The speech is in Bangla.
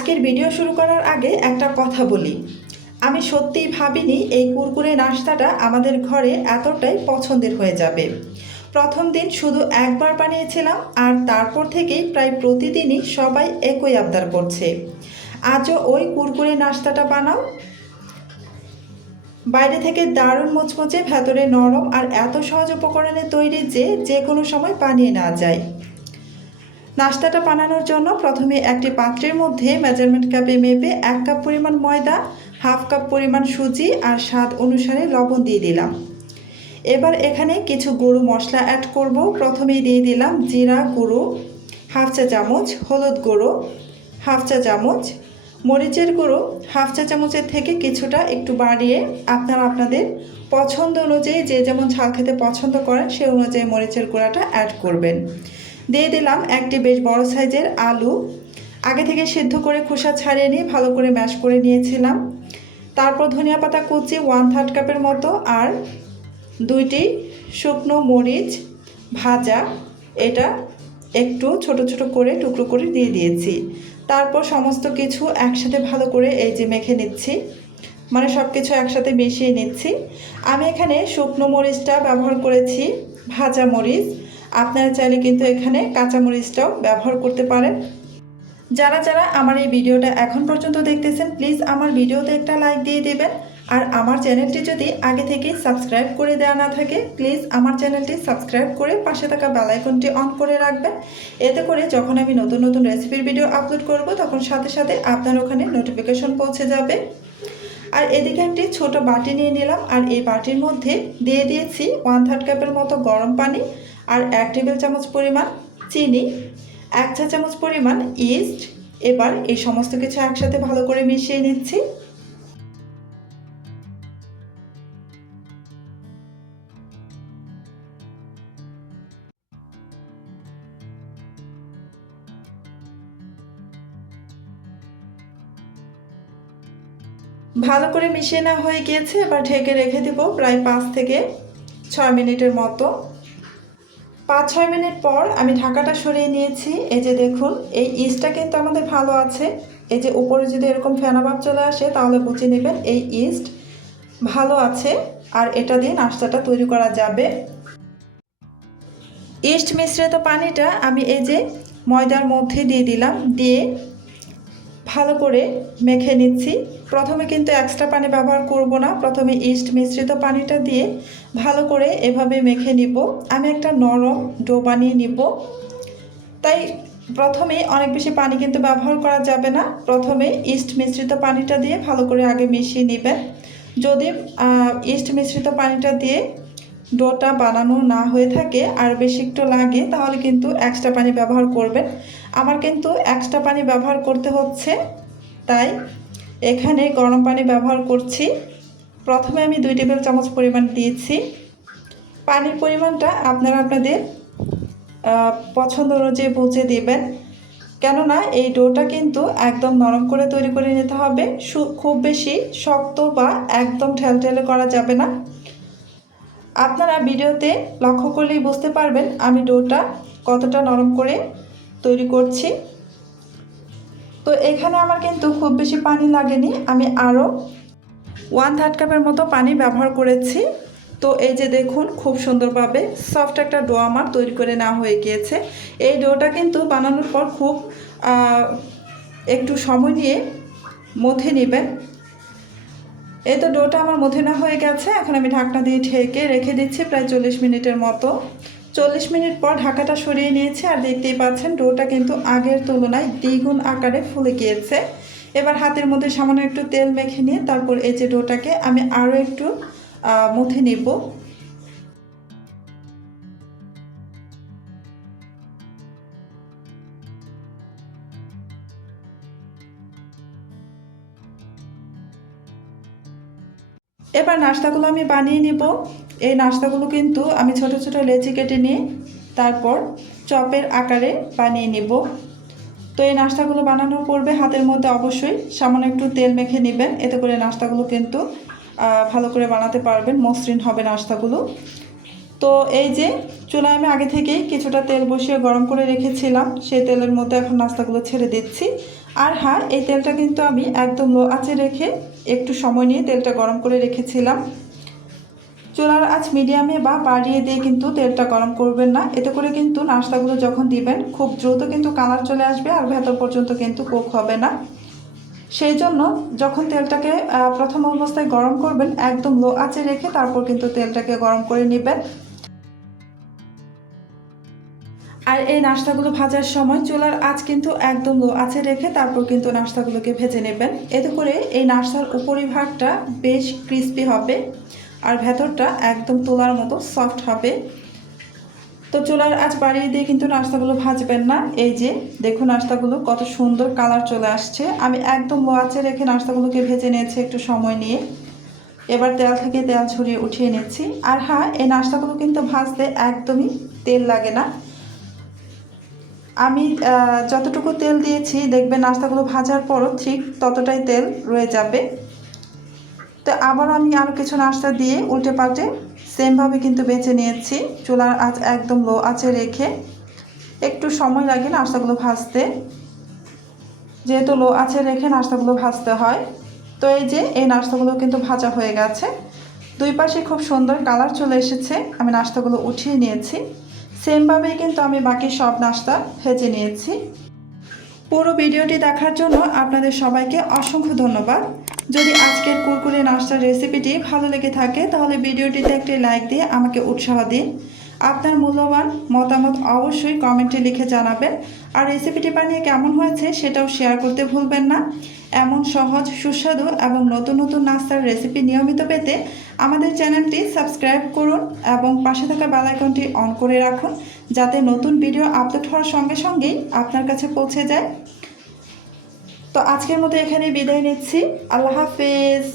আজকের ভিডিও শুরু করার আগে একটা কথা বলি। আমি সত্যিই ভাবিনি এই কুরকুরে নাস্তাটা আমাদের ঘরে এতটাই পছন্দের হয়ে যাবে। প্রথম দিন শুধু একবার বানিয়েছিলাম আর তারপর থেকেই প্রায় প্রতিদিনই সবাই একই আবদার করছে, আজও ওই কুরকুরে নাস্তাটা বানাও। বাইরে থেকে দারুণ মুচমুচে, ভেতরে নরম আর এত সহজ উপকরণে তৈরি যে কোনো সময় বানিয়ে নেওয়া যায়। নাস্তাটা বানানোর জন্য প্রথমে একটি পাত্রের মধ্যে মেজারমেন্ট কাপে মেপে 1 কাপ পরিমাণ ময়দা, হাফ কাপ পরিমাণ সুজি আর স্বাদ অনুসারে লবণ দিয়ে দিলাম। এবার এখানে কিছু গুঁড়ো মশলা অ্যাড করব। প্রথমেই দিয়ে দিলাম জিরা গুঁড়ো হাফ চা চামচ, হলুদ গুঁড়ো হাফ চা চামচ, মরিচের গুঁড়ো হাফ চা চামচের থেকে কিছুটা একটু বাড়িয়ে আপনারা আপনাদের পছন্দ অনুযায়ী যে যেমন ঝাল খেতে পছন্দ করেন সেই অনুযায়ী মরিচের গুঁড়াটা অ্যাড করবেন। দিয়ে দিলাম একটি বেশ বড় সাইজের আলু, আগে থেকে সিদ্ধ করে খোসা ছাড়িয়ে নিয়ে ভালো করে ম্যাশ করে নিয়েছিলাম। তারপর ধনিয়া পাতা কুচি 1/3 কাপের মতো আর 2টি শুকনো মরিচ ভাজা, এটা একটু ছোট ছোট করে টুকরো করে দিয়ে দিয়েছি। তারপর সমস্ত কিছু একসাথে ভালো করে এই যে মেখে নিচ্ছি, মানে সব কিছু একসাথে মিশিয়ে নিচ্ছি। আমি এখানে শুকনো মরিচটা ব্যবহার করেছি, ভাজা মরিচ। আপনারা চাইলে কিন্তু এখানে কাঁচা মরিচটাও ব্যবহার করতে পারেন। যারা যারা আমার এই ভিডিওটা এখন পর্যন্ত দেখতেছেন, প্লিজ আমার ভিডিওতে একটা লাইক দিয়ে দেবেন। আর আমার চ্যানেলটি যদি আগে থেকেই সাবস্ক্রাইব করে দেওয়া না থাকে, প্লিজ আমার চ্যানেলটি সাবস্ক্রাইব করে পাশে থাকা বেল আইকনটি অন করে রাখবেন। এতে করে যখন আমি নতুন নতুন রেসিপির ভিডিও আপলোড করব তখন সাথে সাথে আপনার ওখানে নোটিফিকেশন পৌঁছে যাবে। আর এদিকে একটি ছোট বাটি নিয়ে নিলাম আর এই বাটির মধ্যে দিয়ে দিয়েছি 1/3 কাপের মতো গরম পানি আর 1 টেবিল চামচ পরিমাণ চিনি, 1 চা চামচ পরিমাণ ইস্ট। এবার এই সমস্ত কিছু একসাথে ভালো করে মিশিয়ে নিচ্ছি। ভালো করে মিশিয়ে নেওয়া হয়ে গিয়েছে। এবার ঢেকে রেখে দেব প্রায় 5 থেকে 6 মিনিটের মতো। 5-6 মিনিট পর আমি ঢাকাটা সরিয়ে নিয়েছি। এই যে দেখুন, এই ইস্টটা কিন্তু আমাদের ভালো আছে। এই যে উপরে যদি এরকম ফেনা ভাব চলে আসে তাহলে বুঝে নেবেন এই ইস্ট ভালো আছে আর এটা দিয়ে নাস্তাটা তৈরি করা যাবে। ইস্ট মিশ্রিত পানিটা আমি এই যে ময়দার মধ্যে দিয়ে দিলাম, দিয়ে ভালো করে মেখে নিচ্ছি। প্রথমে কিন্তু এক্সট্রা পানি ব্যবহার করব না, প্রথমে ইস্ট মিশ্রিত পানিটা দিয়ে ভালো করে এভাবে মেখে নিব। আমি একটা নরম ডো বানিয়ে নিব, তাই প্রথমে অনেক বেশি পানি কিন্তু ব্যবহার করা যাবে না। প্রথমে ইস্ট মিশ্রিত পানিটা দিয়ে ভালো করে আগে মিশিয়ে নেবেন। যদি ইস্ট মিশ্রিত পানিটা দিয়ে ডোটা বানানো না হয়ে থাকে আর বেশি একটু লাগে তাহলে কিন্তু এক্সট্রা পানি ব্যবহার করবেন। আমার কিন্তু এক্সট্রা পানি ব্যবহার করতে হচ্ছে, তাই এখানে গরম পানি ব্যবহার করছি। প্রথমে আমি 2 টেবিল চামচ পরিমাণ দিয়েছি। পানির পরিমাণটা আপনারা আপনাদের পছন্দ অনুযায়ী বুঝে দেবেন, কেননা এই ডোটা কিন্তু একদম নরম করে তৈরি করে নিতে হবে। খুব বেশি শক্ত বা একদম ঠেলঠেলে করা যাবে না। আপনারা ভিডিওতে লক্ষ্য করলেই বুঝতে পারবেন আমি ডোটা কতটা নরম করে তৈরি করছি। তো এখানে আমার কিন্তু খুব বেশি পানি লাগেনি, আমি আরও 1/3 কাপের মতো পানি ব্যবহার করেছি। তো এই যে দেখুন, খুব সুন্দরভাবে সফট একটা ডো আমার তৈরি করে নেওয়া হয়ে গিয়েছে। এই ডোটা কিন্তু বানানোর পর খুব একটু সময় নিয়ে মথে নেবেন। এই তো ডোটা আমার মথে নেওয়া হয়ে গেছে। এখন আমি ঢাকনা দিয়ে ঢেকে রেখে দিচ্ছি প্রায় 40 মিনিটের মতো। 40 মিনিট পর ঢাকাটা সরিয়ে নিয়েছি আর দেখতেই পাচ্ছেন ডোটা কিন্তু আগের তুলনায় দ্বিগুণ আকারে ফুলে গিয়েছে। এবার হাতের মধ্যে সামান্য একটু তেল মেখে নিয়ে তারপর এই যে ডোটাকে আমি আরও একটু মথে নেব। এবার নাস্তাগুলো আমি বানিয়ে নেব। এই নাস্তাগুলো কিন্তু আমি ছোট ছোট লেচি কেটে নিয়ে তারপর চপের আকারে বানিয়ে নেব। তো এই নাস্তাগুলো বানানোর পূর্বে হাতের মধ্যে অবশ্যই সামান্য একটু তেল মেখে নেবেন, এতে করে নাস্তাগুলো কিন্তু ভালো করে বানাতে পারবেন, মসৃণ হবে নাস্তাগুলো। তো এই যে চুলায় আমি আগে থেকেই কিছুটা তেল বসিয়ে গরম করে রেখেছিলাম, সেই তেলের মধ্যে এখন নাস্তাগুলো ছেড়ে দিচ্ছি আর হ্যাঁ, এই তেলটা কিন্তু আমি একদম লো আঁচে রেখে একটু সময় নিয়ে তেলটা গরম করে রেখেছিলাম। চুলার আঁচ মিডিয়ামে বা বাড়িয়ে দিয়ে কিন্তু তেলটা গরম করবেন না, এতে করে কিন্তু নাস্তাগুলো যখন দিবেন খুব দ্রুত কিন্তু কালার চলে আসবে আর ভেতর পর্যন্ত কিন্তু কুক হবে না। সেই জন্য যখন তেলটাকে প্রথম অবস্থায় গরম করবেন একদম লো আঁচে রেখে তারপর কিন্তু তেলটাকে গরম করে নেবেন। আর এই নাস্তাগুলো ভাজার সময় চুলার আঁচ কিন্তু একদম লো আঁচে রেখে তারপর কিন্তু নাস্তাগুলোকে ভেজে নেবেন, এতে করে এই নাস্তার উপরিভাগটা বেশ ক্রিস্পি হবে আর ভেতরটা একদম তোলার মতো সফট হবে। তো চুলার আঁচ বাড়িয়ে দিয়ে কিন্তু নাস্তাগুলো ভাজবেন না। এই যে দেখুন নাস্তাগুলো কত সুন্দর কালার চলে আসছে। আমি একদম লো আঁচে রেখে নাস্তাগুলোকে ভেজে নিয়েছি একটু সময় নিয়ে। এবার তেল থেকে তেল ঝরিয়ে উঠিয়ে নিচ্ছি। আর হ্যাঁ, এই নাস্তাগুলো কিন্তু ভাজতে একদমই তেল লাগে না। আমি যতটুকু তেল দিয়েছি দেখবেন নাস্তাগুলো ভাজার পরও ঠিক ততটাই তেল রয়ে যাবে। তো আবার আমি আরও কিছু নাস্তা দিয়ে উল্টে পাল্টে সেমভাবে কিন্তু বেছে নিয়েছি। চুলার আঁচ একদম লো আঁচে রেখে একটু সময় লাগে নাস্তাগুলো ভাজতে, যেহেতু লো আঁচে রেখে নাস্তাগুলো ভাজতে হয়। তো এই যে এই নাস্তাগুলো কিন্তু ভাজা হয়ে গেছে, দুই পাশে খুব সুন্দর কালার চলে এসেছে। আমি নাস্তাগুলো উঠিয়ে নিয়েছি। সেমভাবেই কিন্তু আমি বাকি সব নাস্তা ভেজে নিয়েছি। পুরো ভিডিওটি দেখার জন্য আপনাদের সবাইকে অসংখ্য ধন্যবাদ। যদি আজকের কুরকুরে নাস্তার রেসিপিটি ভালো লেগে থাকে তাহলে ভিডিওটিতে একটি লাইক দিয়ে আমাকে উৎসাহ দিন। আপনার মূল্যবান মতামত অবশ্যই কমেন্টে লিখে জানাবেন। আর রেসিপিটি বানিয়ে কেমন হয়েছে সেটাও শেয়ার করতে ভুলবেন না। এমন সহজ, সুস্বাদু এবং নতুন নতুন নাস্তার রেসিপি নিয়মিত পেতে আমাদের চ্যানেলটি সাবস্ক্রাইব করুন এবং পাশে থাকা বেল আইকনটি অন করে রাখুন, যাতে নতুন ভিডিও আপলোড হওয়ার সঙ্গে সঙ্গেই আপনার কাছে পৌঁছে যায়। তো আজকের মতো এখানে বিদায় নিচ্ছি। আল্লাহ হাফেজ।